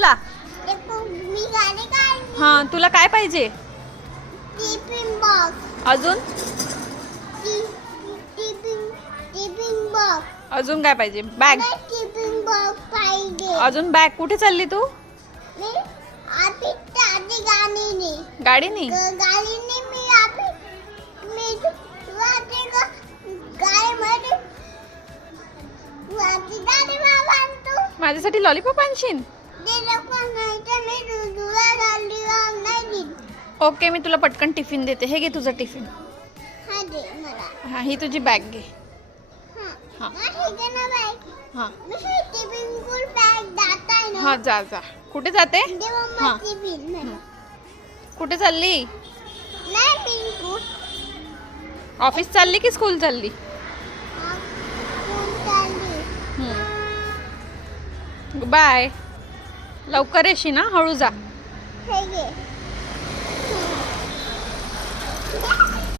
तुला? मी गाडी काढली. हां, तुला काय पाहिजे? Tiffin box. अजून टिफिन बॉक्स. अजून काय पाहिजे? बॅग. टिफिन बॉक्स पाहिजे. अजून बॅग. कुठे चालली तू? मी आधी दादी गाडीने. गाडीने? गाडीने मी वाटे गाडीमध्ये वाटी दादी बाबा आणतो. माझ्यासाठी लॉलीपॉप आणशील? ते लोक नाही तर मी तुला गाडी नाही दिली. ओके, मी तुला पटकन टिफिन देते. हे घे तुझं टिफिन. हा दे मला. हां, ही तुझी बॅग घे. हां. ठीक आहे ना बाई. हां मी टिफिन फुल बॅग जात आहे ना. हां, जा जा. कुठे जाते? दे मम्मा हां. टिफिन मला. कुठे चालली? नाही पिंकू. ऑफिस चालली की स्कूल चालली? फुल चालली. बाय. लवकर येशी ना, हळू जा. हे घे.